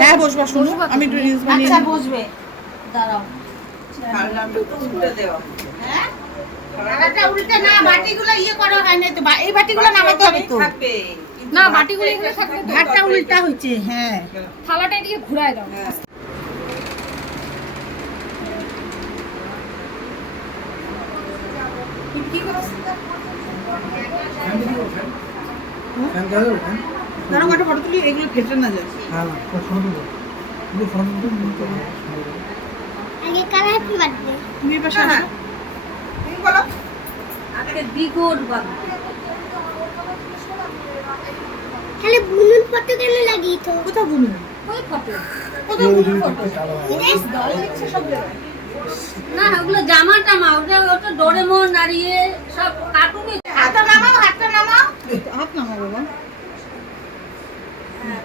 হ্যাঁ বসবা, শুনো আমি একটু রিলস বানিয়ে। আচ্ছা বসবে, দাঁড়াও। হ্যাঁ থালাটা উল্টে না, বাটিগুলো ইয়ে করা হয় না তো, এই বাটিগুলো নামাতে হবে তো। না বাটিগুলো এখানে থাকবে তো, ভাতটা উল্টা হচ্ছে। হ্যাঁ থালাটা এদিকে ঘুরায় দাও। ধরো একটা ফটো তুলি, এগুলো ফেটে না যায়। আগে কার হ্যাপি বার্থডে? তুমি পাশে আসো, তুমি বলো। আজকে দ্বিগুণ বাবা। তাহলে বুনুন ফটো কেন লাগিয়ে তো? কোথাও বুনুন? ওই ফটো। কোথাও বুনুন ফটো? না ওগুলো জামা টামা, ওটা ডোরেমন নাড়িয়ে সব কার্টুনে। হাতটা নামাও, হাতটা নামাও, হাত নামাও বাবা।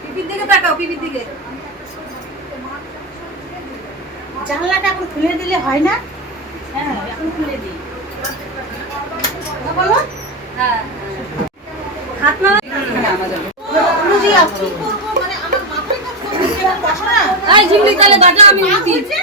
পিপির দিকে তাকাও, পিপির দিকে। জানলাটা এখন খুলে দিলে হয় না? হ্যাঁ এখন খুলে দিই। বলো। হ্যাঁ হাত না অনুজি আপনি করবো মানে আমার মাথায় কাজ করছে না, বসো না। এই ঝিমলি তালে বাটা আমি নিচ্ছি।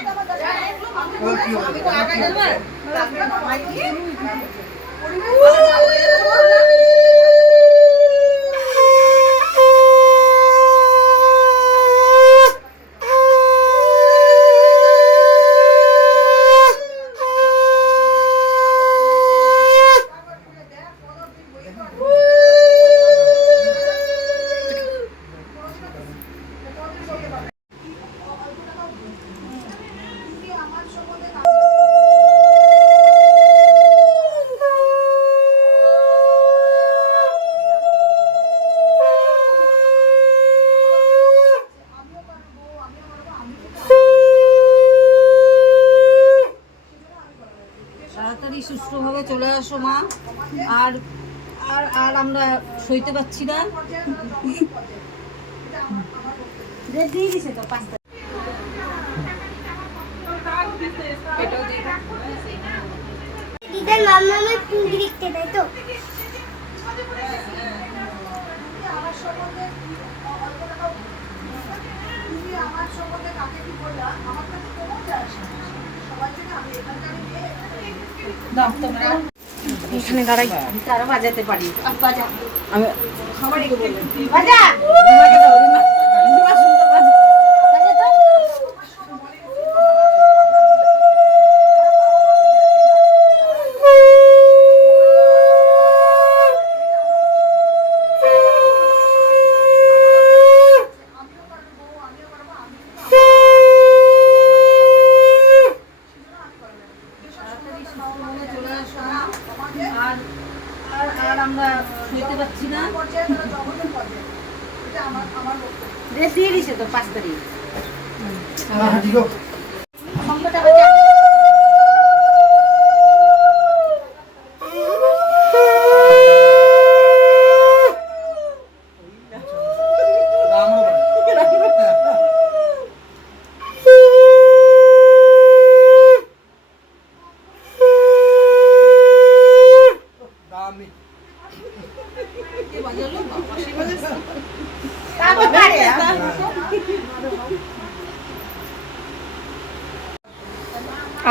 তাড়াতাড়ি সুষ্ঠুভাবে চলে আসো মা। আর আর আর আমরা সইতে পারছি না। দিয়ে দিছে তো 5 টা। দিদার মাম্মা আমার ফুলকি দেখতে তাই তো? এখানে দাঁড়াই, তারা বাজাতে পারি। বাজা। আমি সবারই বলবো। বাজা। তোমাকে দাও রিমা। রিমা সুন্দর বাজা। বাজা তো। আর আর আর আমরা সইতে পারছি না। ড্রেস দিয়ে দিছে তো 5 তারিখ।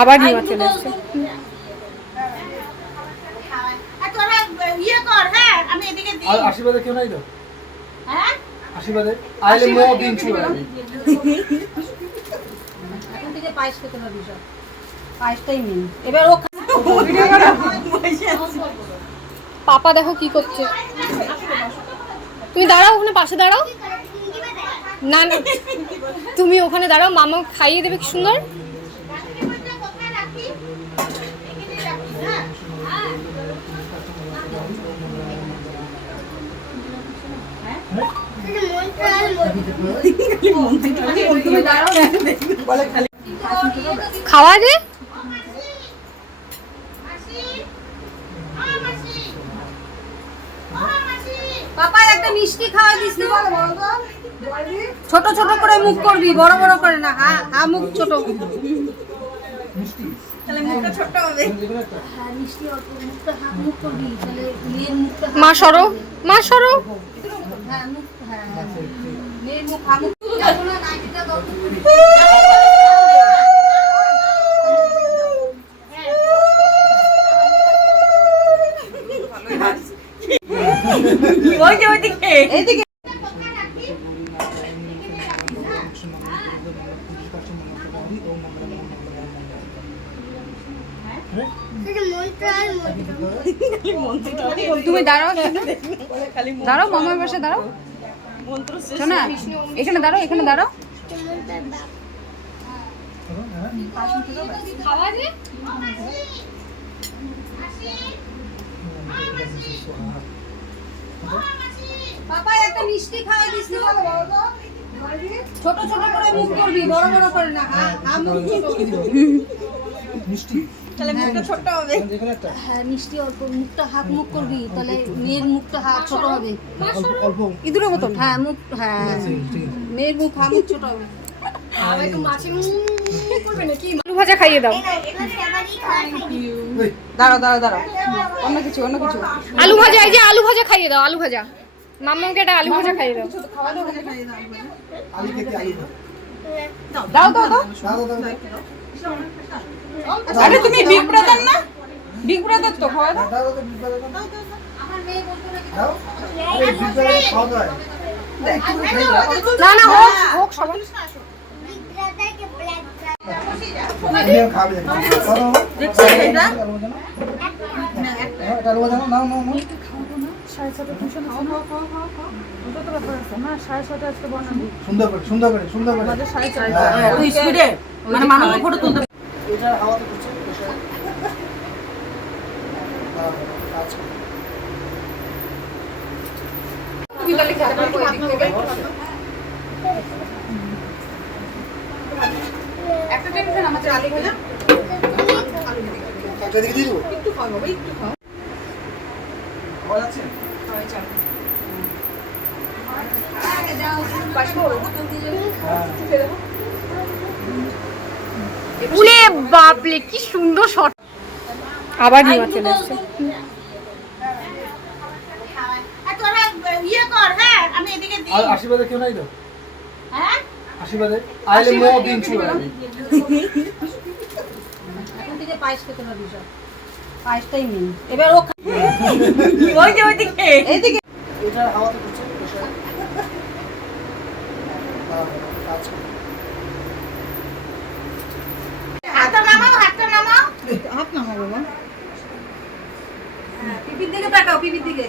আবার নিয়ে চলে আসছে। তোরা ইয়ে কর। হ্যাঁ আমি এদিকে দিই। আর আশীর্বাদে কেউ নাই তো? হ্যাঁ আশীর্বাদে আইলে মো দিন ছুঁয়ে। এখন থেকে পায়েস খেতে হবে সব। পায়েসটাই মেন। এবার ও পাপা দেখো কি করছে। তুমি দাঁড়াও, ওখানে পাশে দাঁড়াও। না না তুমি ওখানে দাঁড়াও, মামা খাইয়ে দেবে কি সুন্দর। খাওয়া যে মিষ্টি খাওয়া দিস না। ছোট ছোট করে মুখ করবি, বড় বড় করে না। হ্যাঁ হ্যাঁ, মুখ ছোট। মিষ্টি তাহলে মুখটা ছোট হবে। যেকোনো একটা হ্যাঁ, মিষ্টি অল্প মুখটা হাফ মুখ করবি, তাহলে মেয়ের মুখটা মা সরো, মা সরো। হ্যাঁ মুখ, হ্যাঁ মেয়ের মুখ হাফ মুখ। যাবো না, নাইটিটা দাও। ওই যে ওইদিকে, এইদিকে। তুমি দাঁড়াও, দাঁড়াও মামার পাশে দাঁড়াও। শোনা, এখানে দাঁড়াও, এখানে দাঁড়াও। খাওয়া যে পাপা একটা মিষ্টি খাওয়া দিস না। ছোট ছোট করে মুখ করবি, বড় বড় করে না। হ্যাঁ হ্যাঁ, মুখ ছোট। মিষ্টি তাহলে মুখটা ছোট হবে। যেকোনো একটা হ্যাঁ, মিষ্টি অল্প মুখটা হাফ মুখ করবি, তাহলে মেয়ের মুখটা হাফ ছোট হবে। অল্প অল্প ইঁদুরের মতন। হ্যাঁ মুখ, হ্যাঁ ঠিক আছে মেয়ের মুখ হাফ মুখ ছোট হবে। আলু ভাজা খাইয়ে দাও। দাঁড়াও দাঁড়াও দাঁড়াও, অন্য কিছু অন্য কিছু। আলু ভাজা, এই যে আলু ভাজা খাইয়ে দাও, আলু ভাজা। মাম্মাকে একটা আলু ভাজা খাইয়ে দাও। আলু থেকে আলু দাও দাও দাও। আরে তুমি বিগ ব্রাদার না? বিগ ব্রাদার তো খাওয়া দাও। দাও এই বিদ্যালয়ে খাওয়া দাওয়া না না, হোক হোক সবাই। নিয়ে খাবে দেখছো এটা এটা আলু জানো নাও নাও নাও সুন্দর করে সুন্দর করে সুন্দর করে তুই স্পিডে মানে মানুষের ফটো তুলতে। এটা হাওয়াতে করছে আচ্ছা তুমি তাহলে খেতে পারবো এদিক থেকে। একটা টেনশন আমাদের আলু ভাজা। একটা দিকে দিয়ে দেবো একটু খাও বাবা, একটু খাও। খাওয়া যাচ্ছে হয় চল। উলে বাপলে কি সুন্দর শট। আবার নিয়ে চলে এসছে। আর তোরা ইয়ে কর, হ্যাঁ আমি এদিকে দিই। আর আশীর্বাদে কেউ নাই তো হ্যাঁ আশীর্বাদে আইলে মো দিন ছিল এখন থেকে পায়েস খেতে পারবি সব। পায়েসটাই মেন। এবার ও ওই যে ওইদিকে, এইদিকে। এটা হাওয়াতে করছে আচ্ছা হাতটা নামাও, হাতটা নামাও। হাত নামা বাবা। হ্যাঁ, পিপির দিকে তাকাও, পিপির দিকে।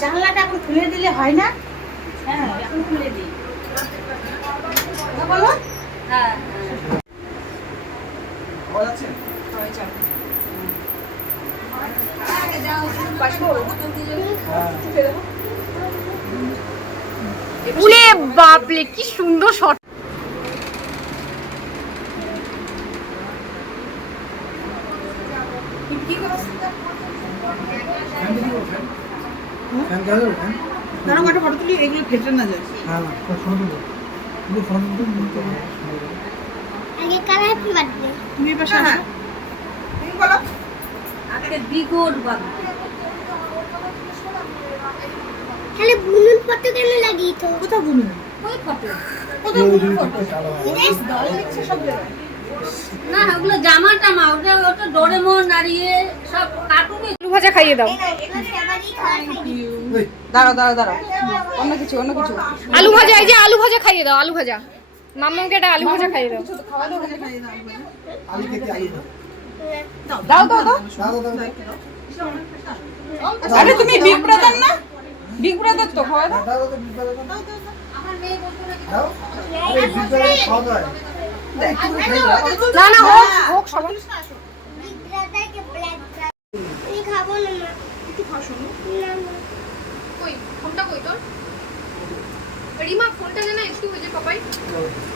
জানলাটা এখন খুলে দিলে হয় না? হ্যাঁ এখন খুলে দিই। বলো হ্যাঁ খাওয়া যাচ্ছে হয় চল। উলে বাপলে কি সুন্দর শট। ফ্যান কেন ফ্যান দাঁড়াও একটা ফটো তুলি, এগুলো ফেটে না যায়। হ্যাঁ না ফোন তুলো কিন্তু ফোন তুলতে আগে কার হ্যাপি বার্থডে? তুমি এই পাশে আসো। তুমি বলো। আজকে বিগোর বাবা। তাহলে বুনুর ফটো কেন লাগিয়ে তো? কোথাও বুনু? ওই ফটো সব জায়গায়। না, ওগুলো জামা টামা, ওটা ওটা ডোরেমন নাড়িয়ে সব কার্টুনে। আলু ভাজা খাইয়ে দাও। দাঁড়াও দাঁড়াও দাঁড়াও, অন্য কিছু অন্য কিছু। আলু ভাজা, এই যে আলু ভাজা খাইয়ে দাও, আলু ভাজা। মাম্মাকে একটা আলু ভাজা খাইয়ে দাও। আলু থেকে আলু দাও দাও দাও। আরে তুমি বিগ ব্রাদার না? বিগ ব্রাদার তো খাওয়া দাও। আমার মেয়ে বলতো না দাও এই বিদ্যালয়ে খাওয়া দাওয়া না না, হোক হোক সবাই। আমি খাবো না মা। একটু খাও শোনো। না মা। কই ফোনটা কই তোর? রিমা ফোনটা দে না একটু, ওই যে পাপাই।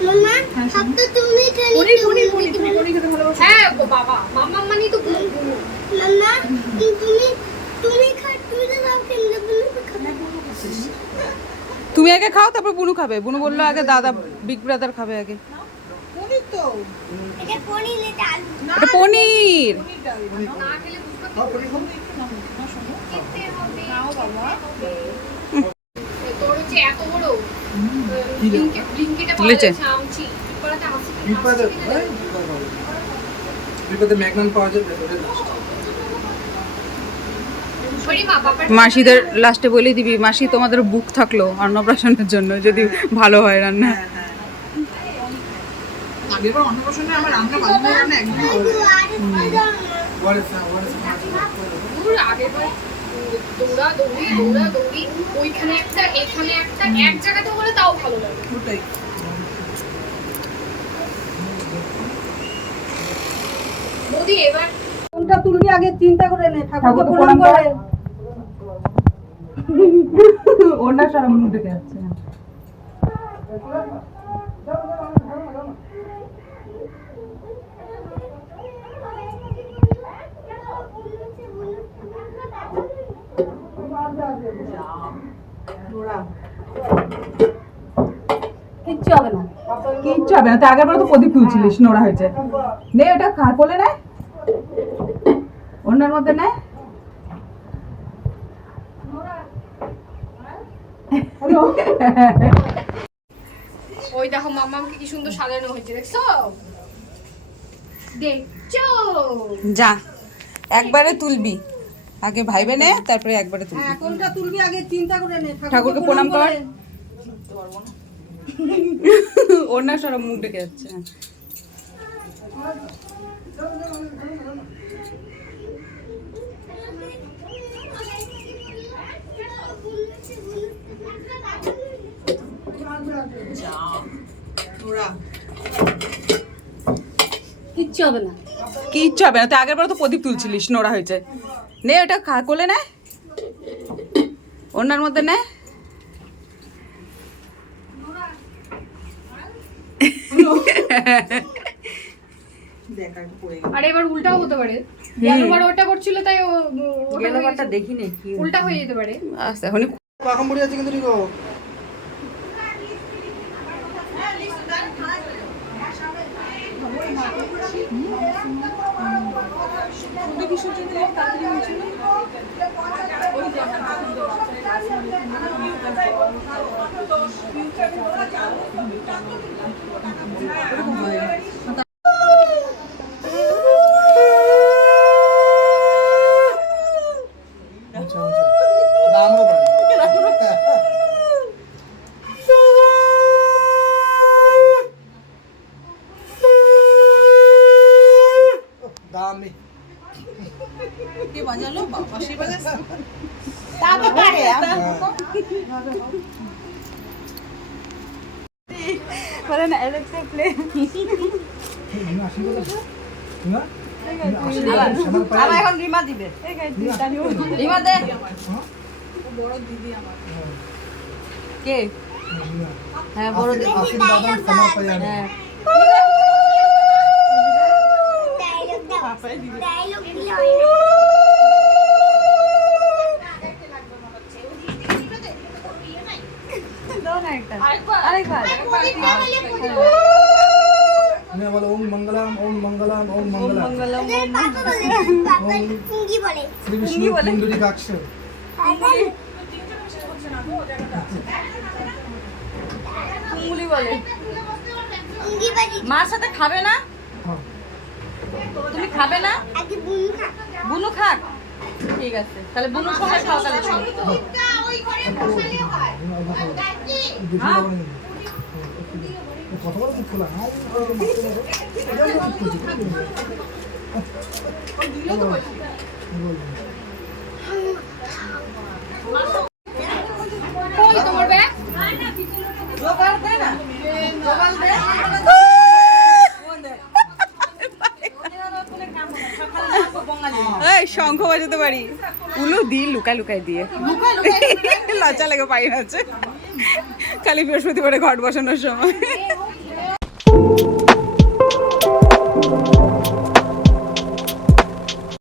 মামা সব তো তুমি খেলি। পনি পনি পনি তুমি পনি খেতে ভালোবাসো। হ্যাঁ গো বাবা, মাম্মা মানি তো গুনু। মামা তুমি তুমি তুমি তো আগে খাও, তারপর বুনু খাবে। বুনু বললো আগে দাদা, বিগ ব্রাদার খাবে আগে। এটা পনির, এটা আলু। এটা পনির। খাও, পনির খাও। কি রে? তুলেছে। বিপাদে, এই, বিপাদে ম্যাগনান পাওয়া যাবে ওটা লাস্ট। মাসিদের লাস্টে বলে দিবি, মাসি তোমাদের বুক থাকলো অন্নপ্রাশনের জন্য, যদি ভালো হয় রান্না। আগেরবার অন্নপ্রাশনে আমার রান্না ভালো হয় না একদম। ওয়ারেস দৌড়াদৌড়ি ওইখানে একটা এখানে একটা, এক জায়গাতে হলে তাও ভালো লাগে। ওটাই। মোদি এবার কোনটা তুলবি আগে চিন্তা করে নে, ঠাকুরকে প্রণাম করে। ওনা সারা মুখ দেখে যাচ্ছে। কিচ্ছু হবে না। কিচ্ছু হবে না, তো আগের বার তো প্রদীপ তুলছিলিস, নোড়া হয়েছে। নে এটা খা, কোলে নে, ওনার মধ্যে নে। ওই দেখো মাম্মাকে কি সুন্দর সাজানো হয়েছে, দেখছো? দেখছো? যা একবারে তুলবি, আগে ভাইবে নে, তারপরে একবারে তুলবি। হ্যাঁ, কোনটা তুলবি আগে চিন্তা করে নে, ঠাকুরকে প্রণাম কর। ওনা সারা মুখ দেখে যাচ্ছে। কিচ্ছু হবে না। কিচ্ছু হবে না, তো আগের বার তো প্রদীপ তুলছিলিস, নোড়া হয়েছে। নে এটা খা, কোলে নে, ওনার মধ্যে নে। আরে এবার উল্টাও হতে পারে, গেলবার ওটা করছিল তাই গেলবারটা দেখি নে কি উল্টা হয়ে যেতে পারে। আচ্ছা এখনই পাখাম পড়ে আছে কিন্তু রিকো। আচ্ছা আচ্ছা। রামও বল। দামি। কে বাজালো? বাবা সে বাজাছে। তা তো পারে। বলে না এলেক্সা প্লে। তুমি আশীর্বাদ দাও। না? আবার এখন রিমা দিবে। রিমা দে। কে? হ্যাঁ বড় দিদি। আশীর্বাদ সমর্পয়ামি। ডায়লগ দাও। ডায়লগ দিলে হয় না। তুমি বলো ওম মঙ্গলম ওম মঙ্গলম ওম মঙ্গলম। পাপা কুঙ্গি বলে। শ্রী বিষ্ণু কুণ্ডলী কাক্ষ। কুঙ্গুলি বলে। কুঙ্গি বাজি। মার সাথে খাবে না? হ্যাঁ। তুমি খাবে না? আগে বুনু খা। বুনু খাক। ঠিক আছে, তাহলে বুনুর সঙ্গে খাও তাহলে। ওই ঘরে বসালে হয়। কত বড় মুখ খোলা। কই তোমার ব্যাগ? জোগাড় দে না। জোগাড় দে। এই শঙ্খ বাজাতে পারি, উলু দি লুকায় লুকায় দিয়ে, লজ্জা লাগে পাই আছে খালি বৃহস্পতিবারে ঘট বসানোর সময়।